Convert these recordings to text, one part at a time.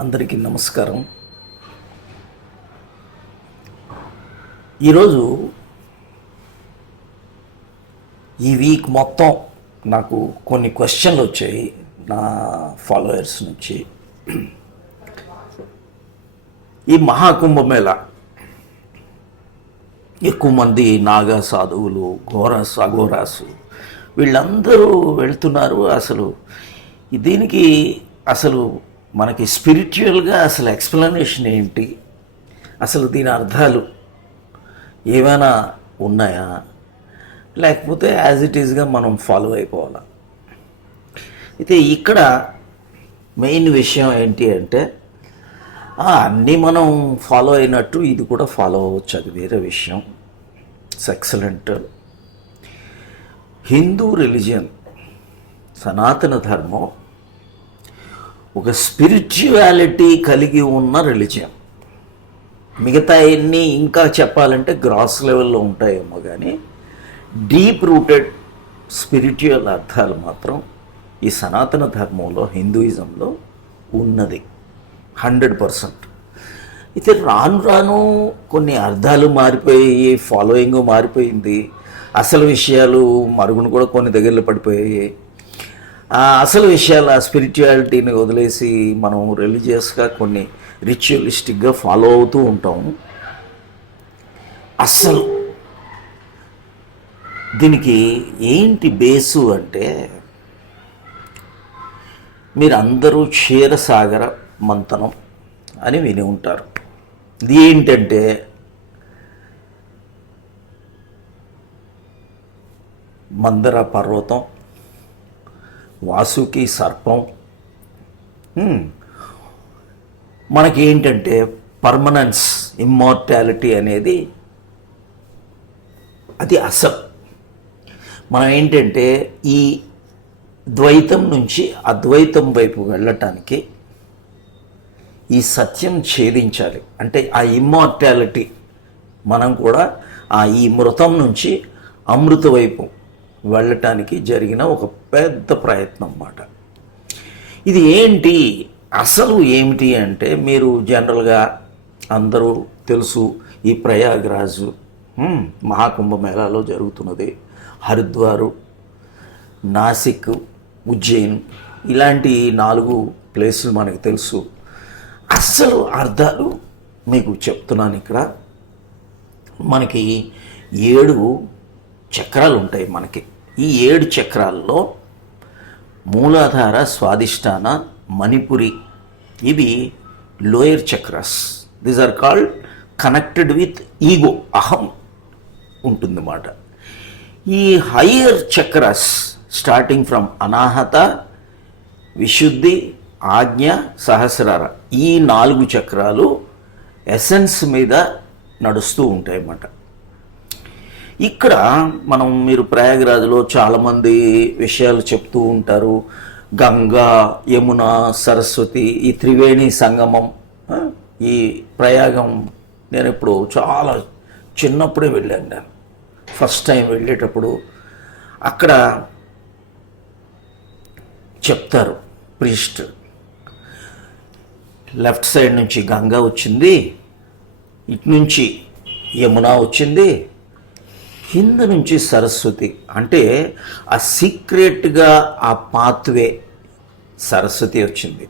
అందరికీ నమస్కారం. ఈరోజు ఈ వీక్ మొత్తం నాకు కొన్ని క్వశ్చన్లు వచ్చాయి నా ఫాలోయర్స్ నుంచి. ఈ మహాకుంభమేళ ఎక్కువ మంది నాగా సాధువులు, అఘోరాసు వీళ్ళందరూ వెళ్తున్నారు. అసలు దీనికి అసలు మనకి స్పిరిచువల్గా అసలు ఎక్స్ప్లెనేషన్ ఏంటి, అసలు దీని అర్థాలు ఏమైనా ఉన్నాయా, లేకపోతే యాజ్ ఇట్ ఈజ్గా మనం ఫాలో అయిపోవాలా? అయితే ఇక్కడ మెయిన్ విషయం ఏంటి అంటే అన్నీ మనం ఫాలో అయినట్టు ఇది కూడా ఫాలో అవ్వచ్చు, అది వేరే విషయం. It's excellent. హిందూ రిలీజియన్, సనాతన ధర్మం ఒక స్పిరిచువాలిటీ కలిగి ఉన్న రిలీజియన్. మిగతా అన్నీ ఇంకా చెప్పాలంటే గ్రాస్ లెవెల్లో ఉంటాయేమో, కానీ డీప్ రూటెడ్ స్పిరిచువల్ అర్థాలు మాత్రం ఈ సనాతన ధర్మంలో, హిందూయిజంలో ఉన్నది 100%. అయితే రాను రాను కొన్ని అర్థాలు మారిపోయాయి, ఫాలోయింగ్ మారిపోయింది, అసలు విషయాలు మరుగున కూడా కొన్ని దగ్గరలో పడిపోయాయి. అసలు విషయాలు, ఆ స్పిరిచువాలిటీని వదిలేసి మనం రిలీజియస్గా కొన్ని రిచువలిస్టిక్గా ఫాలో అవుతూ ఉంటాం. అసలు దీనికి ఏంటి బేసు అంటే, మీరు అందరూ క్షీరసాగర మంతనం అని విని ఉంటారు. ఇది ఏంటంటే మందర పర్వతం, వాసుకి సర్పం, మనకి ఏంటంటే పర్మనెన్స్, ఇమ్మోర్టాలిటీ అనేది అది అసలు. మనం ఏంటంటే ఈ ద్వైతం నుంచి అద్వైతం వైపు వెళ్ళటానికి ఈ సత్యం ఛేదించాలి. అంటే ఆ ఇమ్మోర్టాలిటీ, మనం కూడా ఈ మృతం నుంచి అమృత వైపు వెళ్ళటానికి జరిగిన ఒక పెద్ద ప్రయత్నం అన్నమాట. ఇది ఏంటి, అసలు ఏమిటి అంటే, మీరు జనరల్గా అందరూ తెలుసు, ఈ ప్రయాగ్రాజు మహాకుంభమేళాలో జరుగుతున్నది, హరిద్వారు, నాసిక్, ఉజ్జయిన్, ఇలాంటి 4 ప్లేసులు మనకు తెలుసు. అసలు అర్థాలు మీకు చెప్తున్నాను. ఇక్కడ మనకి 7 చక్రాలు ఉంటాయి. మనకి ఈ 7 చక్రాల్లో మూలాధార, స్వాదిష్టాన, మణిపురి, ఇవి lower chakras. These are called connected with ego, అహం ఉంటుందన్నమాట. ఈ హయ్యర్ చక్రాస్ స్టార్టింగ్ ఫ్రమ్ అనాహత, విశుద్ధి, ఆజ్ఞ, సహస్రార, ఈ 4 చక్రాలు ఎసెన్స్ మీద నడుస్తూ ఉంటాయి అన్నమాట. ఇక్కడ మీరు ప్రయాగరాజ్లో చాలామంది విషయాలు చెప్తూ ఉంటారు. గంగా, యమున, సరస్వతి, ఈ త్రివేణి సంగమం. ఈ ప్రయాగం నేను ఇప్పుడు చాలా చిన్నప్పుడే వెళ్ళాను. నేను ఫస్ట్ టైం వెళ్ళేటప్పుడు అక్కడ చెప్తారు ప్రీస్ట్, లెఫ్ట్ సైడ్ నుంచి గంగా వచ్చింది, ఇటు నుంచి యమున వచ్చింది, కింద నుంచి సరస్వతి. అంటే ఆ సీక్రెట్గా ఆ పాత్వే సరస్వతి వచ్చింది.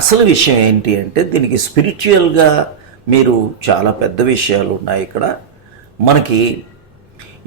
అసలు విషయం ఏంటి అంటే, దీనికి స్పిరిచువల్గా మీరు చాలా పెద్ద విషయాలు ఉన్నాయి ఇక్కడ. మనకి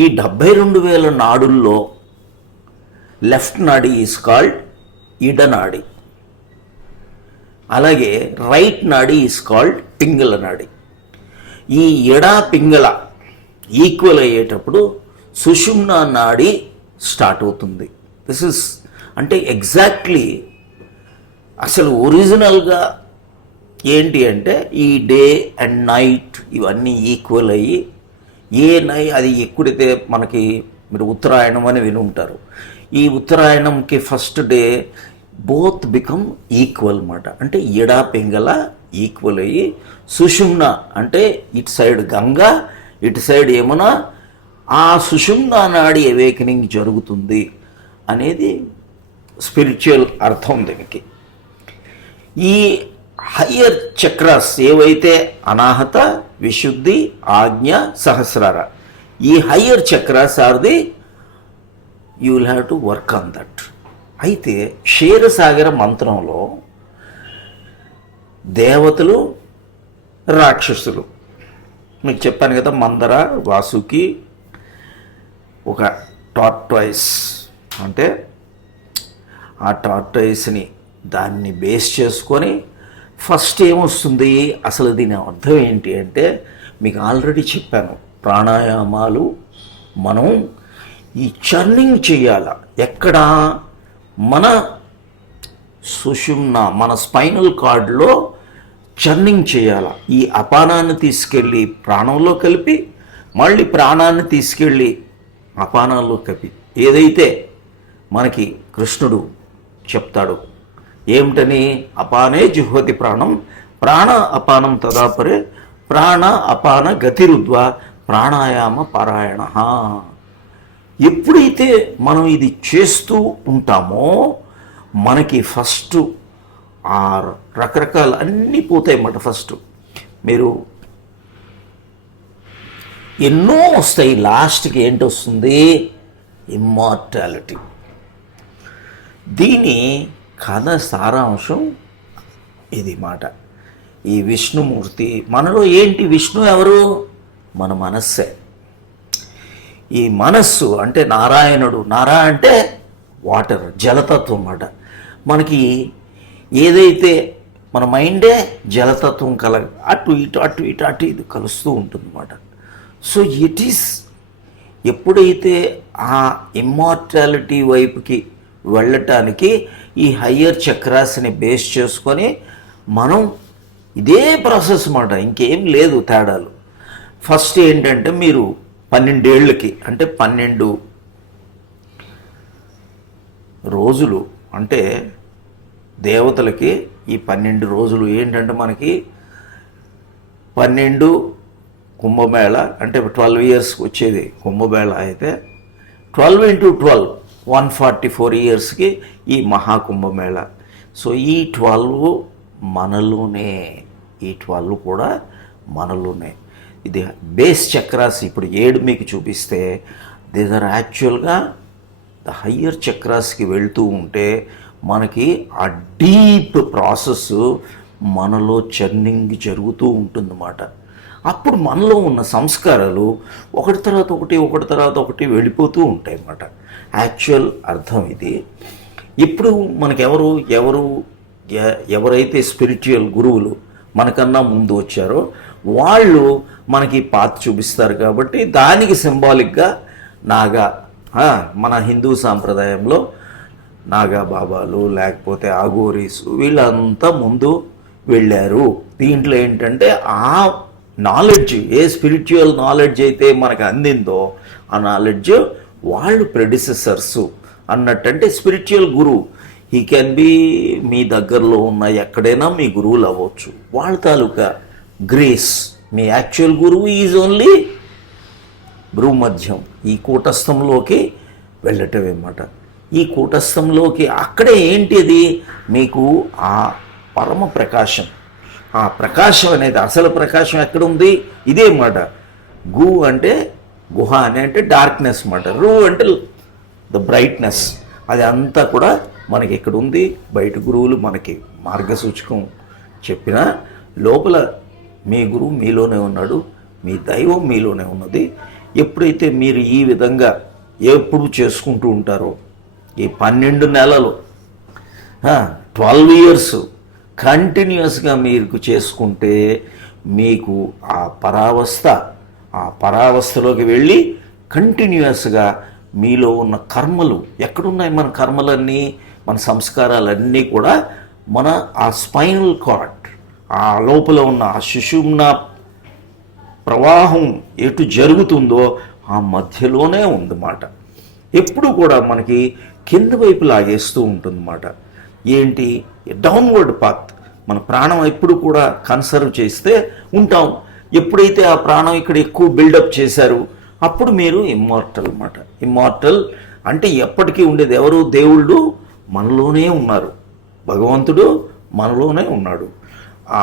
ఈ 72,000 నాడుల్లో లెఫ్ట్ నాడి ఈజ్ కాల్డ్ ఇడనాడి, అలాగే రైట్ నాడి ఈజ్ కాల్డ్ పింగళ నాడి. ఈ ఎడా పింగళ ఈక్వల్ అయ్యేటప్పుడు సుషుమ్నా నాడి స్టార్ట్ అవుతుంది. దిస్ ఇస్ అంటే ఎగ్జాక్ట్లీ అసలు ఒరిజినల్గా ఏంటి అంటే, ఈ డే అండ్ నైట్ ఇవన్నీ ఈక్వల్ అయ్యి, అది ఎప్పుడైతే మనకి, మీరు ఉత్తరాయణం అని విని ఉంటారు, ఈ ఉత్తరాయణంకి first day both become equal అన్నమాట. అంటే ఎడా పింగళ ఈక్వల్ అయ్యి సుషుమ్న అంటే ఇటు సైడ్ గంగా, ఇటు సైడ్ యమున, ఆ సుషుమ్నా నాడి అవేకనింగ్ జరుగుతుంది అనేది స్పిరిచువల్ అర్థం దీనికి. ఈ హయ్యర్ చక్రాస్ ఏవైతే అనాహత, విశుద్ధి, ఆజ్ఞ, సహస్రార, ఈ higher chakras are the you will have to work on that. అయితే క్షీరసాగర మంత్రంలో దేవతలు, రాక్షసులు మీకు చెప్పాను కదా, మందర, వాసుకి, ఒక టార్టాయిస్, అంటే ఆ టార్టాయిస్ని దాన్ని బేస్ చేసుకొని ఫస్ట్ ఏమొస్తుంది, అసలు దీని అర్థం ఏంటి అంటే మీకు ఆల్రెడీ చెప్పాను, ప్రాణాయామాలు మనం ఈ చర్నింగ్ చేయాల. ఎక్కడ? మన సుషుమ్న, మన స్పైనల్ కార్డ్లో చర్నింగ్ చేయాల. ఈ అపానాన్ని తీసుకెళ్ళి ప్రాణంలో కలిపి, మళ్ళీ ప్రాణాన్ని తీసుకెళ్ళి అపానాల్లో కలిపి, ఏదైతే మనకి కృష్ణుడు చెప్తాడు ఏమిటని, అపానే జుహ్వతి ప్రాణం, ప్రాణ అపానం తదాపరే, ప్రాణ అపాన గతిరుద్వ, ప్రాణాయామ పారాయణ. ఎప్పుడైతే మనం ఇది చేస్తూ ఉంటామో మనకి ఫస్ట్ ఆ రకరకాల అన్నీ పోతాయి అన్నమాట. ఫస్ట్ మీరు ఎన్నో వస్తాయి, లాస్ట్కి ఏంటి వస్తుంది, ఇమ్మార్టాలిటీ. దీని కథ సారాంశం ఇది మాట. ఈ విష్ణుమూర్తి మనలో ఏంటి, విష్ణు ఎవరు? మన మనస్సే. ఈ మనస్సు అంటే నారాయణుడు, నారా అంటే వాటర్, జలతత్వం అన్నమాట. మనకి ఏదైతే మన మైండే జలతత్వం అటు ఇటు అటు ఇటు అటు ఇది కలుస్తూ ఉంటుంది అన్నమాట. సో ఇట్ ఈస్ ఎప్పుడైతే ఆ ఇమ్మార్టాలిటీ వైపుకి వెళ్ళటానికి ఈ హయ్యర్ చక్రాస్ని బేస్ చేసుకొని మనం ఇదే ప్రాసెస్ అన్నమాట, ఇంకేం లేదు తేడాలు. ఫస్ట్ ఏంటంటే మీరు 12 ఏళ్ళకి అంటే 12 రోజులు, అంటే దేవతలకి ఈ 12 రోజులు ఏంటంటే మనకి 12 కుంభమేళ అంటే 12 ఇయర్స్కి వచ్చేది కుంభమేళ అయితే 12 into 12 144 ఇయర్స్కి ఈ మహాకుంభమేళ. సో ఈ 12 మనలోనే, ఈ 12 కూడా మనలోనే. ఇది బేస్ చక్రాస్ ఇప్పుడు 7 మీకు చూపిస్తే దీస్ ఆర్ యాక్చువల్గా ద హయ్యర్ చక్రాస్కి వెళ్తూ ఉంటే మనకి ఆ డీప్ ప్రాసెస్ మనలో చర్నింగ్ జరుగుతూ ఉంటుందన్నమాట. అప్పుడు మనలో ఉన్న సంస్కారాలు ఒకటి తర్వాత ఒకటి ఒకటి తర్వాత ఒకటి వెళ్ళిపోతూ ఉంటాయి అన్నమాట. యాక్చువల్ అర్థం ఇది. ఇప్పుడు మనకెవరు ఎవరైతే స్పిరిచువల్ గురువులు మనకన్నా ముందు వచ్చారో వాళ్ళు మనకి పాత్ చూపిస్తారు కాబట్టి దానికి సింబాలిక్గా నాగా, మన హిందూ సాంప్రదాయంలో నాగా బాబాలు లేకపోతే ఆగోరీస్ వీళ్ళంతా ముందు వెళ్ళారు. దీంట్లో ఏంటంటే ఆ నాలెడ్జ్, ఏ స్పిరిచువల్ నాలెడ్జ్ అయితే మనకు అందిందో ఆ నాలెడ్జ్ వాళ్ళు ప్రెడిసెసర్సు అన్నట్టు. అంటే స్పిరిచువల్ గురువు హీ కెన్ బి మీ దగ్గరలో ఉన్న ఎక్కడైనా మీ గురువులు అవ్వచ్చు. వాళ్ళ తాలూకా గ్రేస్, మీ యాక్చువల్ గురువు ఈజ్ ఓన్లీ భ్రూమధ్యం, ఈ కూటస్థంలోకి వెళ్ళటం అన్నమాట. ఈ కూటస్థంలోకి అక్కడే ఏంటి అది మీకు ఆ పరమ ప్రకాశం, ఆ ప్రకాశం అనేది అసలు ప్రకాశం ఎక్కడుంది, ఇదే మాట. గు అంటే గుహ అని అంటే డార్క్నెస్ మాట, రు అంటే ద బ్రైట్నెస్. అది అంతా కూడా మనకి ఎక్కడ ఉంది, బయట గురువులు మనకి మార్గసూచకం చెప్పిన లోపల మీ గురువు మీలోనే ఉన్నాడు, మీ దైవం మీలోనే ఉన్నది. ఎప్పుడైతే మీరు ఈ విధంగా ఎప్పుడు చేసుకుంటూ ఉంటారో ఈ 12 నెలలు 12 ఇయర్స్ కంటిన్యూస్గా మీరు చేసుకుంటే మీకు ఆ పరావస్థలోకి వెళ్ళి కంటిన్యూస్గా మీలో ఉన్న కర్మలు ఎక్కడున్నాయి, మన కర్మలన్నీ మన సంస్కారాలన్నీ కూడా మన ఆ స్పైనల్ కార్డ్, ఆ లోపల ఉన్న ఆ సుషుమ్నా ప్రవాహం ఎటు జరుగుతుందో ఆ మధ్యలోనే ఉందన్నమాట. ఎప్పుడు కూడా మనకి కింద వైపు లాగేస్తూ ఉంటుందన్నమాట. ఏంటి, డౌన్వర్డ్ పాత్. మన ప్రాణం ఎప్పుడు కూడా కన్సర్వ్ చేస్తే ఉంటాం. ఎప్పుడైతే ఆ ప్రాణం ఇక్కడ ఎక్కువ బిల్డప్ చేశారు అప్పుడు మీరు ఇమ్మార్టల్ అన్నమాట. ఇమ్మార్టల్ అంటే ఎప్పటికీ ఉండేది ఎవరు, దేవుళ్ళు మనలోనే ఉన్నారు, భగవంతుడు మనలోనే ఉన్నాడు. ఆ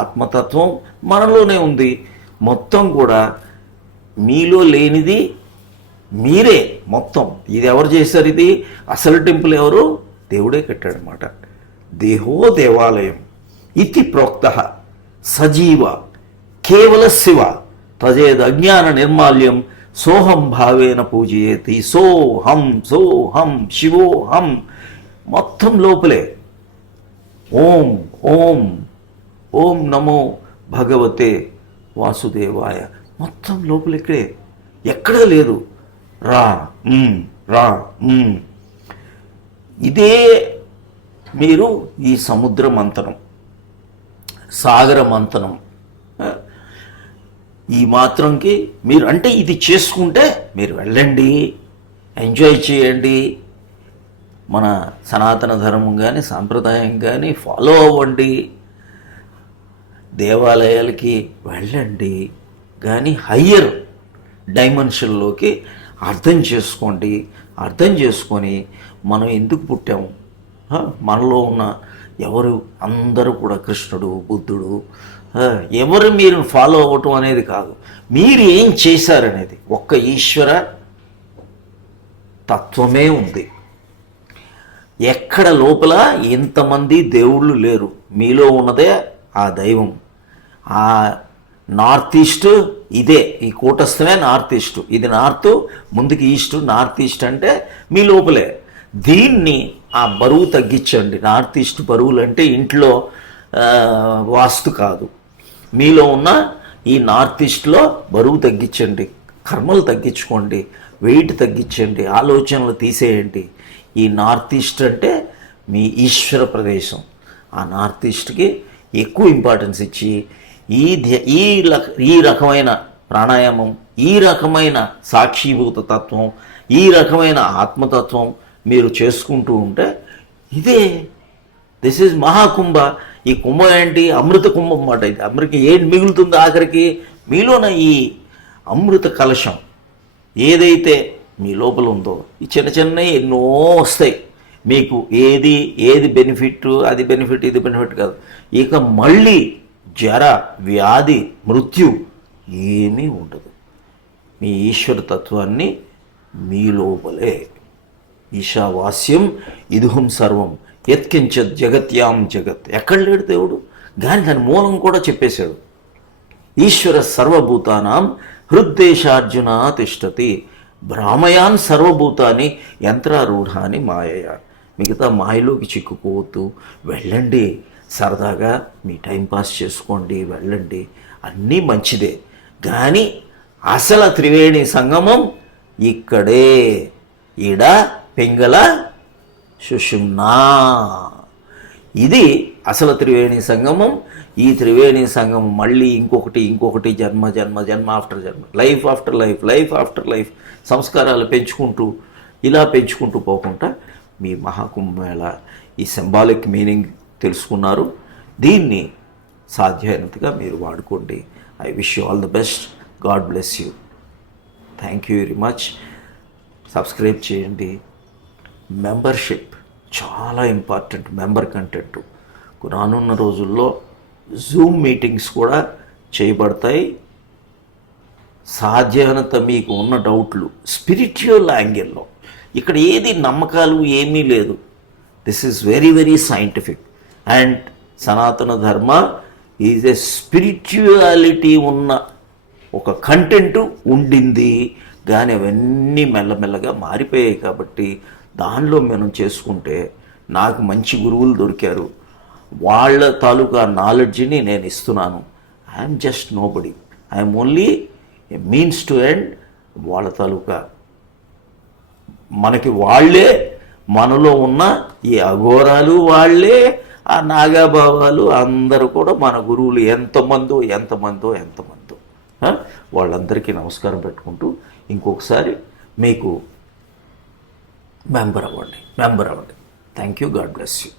ఆత్మతత్వం మనలోనే ఉంది. మొత్తం కూడా మీలో లేనిది మీరే. మొత్తం ఇది ఎవరు చేశారు? ఇది అసలు టెంపుల్ ఎవరు? దేవుడే కట్టాడనమాట. దేహో దేవాలయం ఇతి ప్రోక్త సజీవ కేవల శివ తజేద్ అజ్ఞాన నిర్మాల్యం సోహం భావేన పూజయేతి. సోహం శివోహం మొత్తం లోపలే. ఓం ఓం ఓం నమో భగవతే వాసుదేవాయ మొత్తం లోపలిక్కడే, ఎక్కడా లేదు. రా రా ఇదే మీరు ఈ సముద్ర మంతనం, సాగర మంతనం, ఈ మాత్రంకి మీరు అంటే ఇది చేసుకుంటే మీరు వెళ్ళండి, ఎంజాయ్ చేయండి, మన సనాతన ధర్మం కానీ సాంప్రదాయం కానీ ఫాలో అవ్వండి, దేవాలయాలకి వెళ్ళండి, కానీ హయ్యర్ డైమెన్షన్లోకి అర్థం చేసుకోండి. అర్థం చేసుకొని మనం ఎందుకు పుట్టాము, మనలో ఉన్న ఎవరు అందరూ కూడా కృష్ణుడు, బుద్ధుడు, ఎవరు మీరు ఫాలో అవ్వటం అనేది కాదు, మీరు ఏం చేశారనేది ఒక్క ఈశ్వర తత్వమే ఉంది. ఎక్కడ లోపల ఎంతమంది దేవుళ్ళు లేరు, మీలో ఉన్నదే ఆ దైవం. ఆ నార్త్ ఈస్ట్ ఇదే, ఈ కూటస్థమే నార్త్ ఈస్ట్, ఇది నార్త్, ముందుకి ఈస్ట్, నార్త్ ఈస్ట్ అంటే మీ లోపలే. దీన్ని ఆ బరువు తగ్గించండి. నార్త్ ఈస్ట్ బరువులు అంటే ఇంట్లో వాస్తు కాదు, మీలో ఉన్న ఈ నార్త్ ఈస్ట్లో బరువు తగ్గించండి, కర్మలు తగ్గించుకోండి, వెయిట్ తగ్గించండి, ఆలోచనలు తీసేయండి. ఈ నార్త్ ఈస్ట్ అంటే మీ ఈశ్వర ప్రదేశం. ఆ నార్త్ ఈస్ట్కి ఎక్కువ ఇంపార్టెన్స్ ఇచ్చి ఈ రకమైన ప్రాణాయామం, ఈ రకమైన సాక్షీభూత తత్వం, ఈ రకమైన ఆత్మతత్వం మీరు చేసుకుంటూ ఉంటే ఇదే దిస్ ఈజ్ మహాకుంభ. ఈ కుంభం ఏంటి? అమృత కుంభం మాట. ఇది అమృతకి ఏంటి మిగులుతుంది ఆఖరికి? మీలోన ఈ అమృత కలశం ఏదైతే మీ లోపల ఉందో, ఈ చిన్న చిన్నవి ఎన్నో వస్తాయి మీకు. ఏది బెనిఫిట్, అది బెనిఫిట్, ఇది బెనిఫిట్ కాదు. ఇక మళ్ళీ జర, వ్యాధి, మృత్యు ఏమీ ఉండదు. మీ ఈశ్వర తత్వాన్ని మీ లోపలే. ఈశావాస్యం ఇదుహం సర్వం యత్కించత్ జగత్యాం జగత్. ఎక్కడ లేడు దేవుడు, కానీ దాని మూలం కూడా చెప్పేశాడు. ఈశ్వర సర్వభూతానాం హృద్దేశార్జున తిష్టతి భ్రామయాన్ సర్వభూతాన్ని యంత్రారూఢాన్ని మాయయా. మిగతా మాయలోకి చిక్కుకోవద్దు, వెళ్ళండి, సరదాగా మీ టైంపాస్ చేసుకోండి, వెళ్ళండి, అన్నీ మంచిదే. కానీ అసలు త్రివేణి సంగమం ఇక్కడే. ఈడ పింగళ సుషుమ్నా, ఇది అసలు త్రివేణి సంగమం. ఈ త్రివేణి సంగమం మళ్ళీ ఇంకొకటి జన్మ జన్మ జన్మ ఆఫ్టర్ జన్మ, life after life, life after life, సంస్కారాలు పెంచుకుంటూ ఇలా పెంచుకుంటూ పోకుండా మీ మహాకుంభమేళ ఈ సింబాలిక్ మీనింగ్ తెలుసుకున్నారు. దీన్ని సాధ్యమైనంతగా మీరు వాడుకోండి. I wish you all the best. God bless you. Thank you very much. Subscribe చేయండి. మెంబర్షిప్ చాలా ఇంపార్టెంట్. మెంబర్ కంటెంట్ రానున్న రోజుల్లో జూమ్ మీటింగ్స్ కూడా చేయబడతాయి. సాధ్యమైనంత మీకు ఉన్న డౌట్లు స్పిరిచువల్ యాంగిల్లో, ఇక్కడ ఏది నమ్మకాలు ఏమీ లేదు. This is very very scientific. And సనాతన ధర్మ ఈజ్ ఎ స్పిరిచువాలిటీ ఉన్న ఒక కంటెంట్ ఉండింది, కానీ అవన్నీ మెల్లమెల్లగా మారిపోయాయి. కాబట్టి దానిలో మనం చేసుకుంటే, నాకు మంచి గురువులు దొరికారు, వాళ్ళ తాలూకా నాలెడ్జ్ని నేను ఇస్తున్నాను. I'm just nobody, I'm only A means to end. వాళ్ళ తాలూకా మనకి వాళ్ళే, మనలో ఉన్న ఈ అఘోరాలు వాళ్ళే, ఆ నాగాబాబాలు అందరూ కూడా మన గురువులు. ఎంతమందో వాళ్ళందరికీ నమస్కారం పెట్టుకుంటూ ఇంకొకసారి మీకు మెంబర్ అవ్వండి. Thank you. God bless you.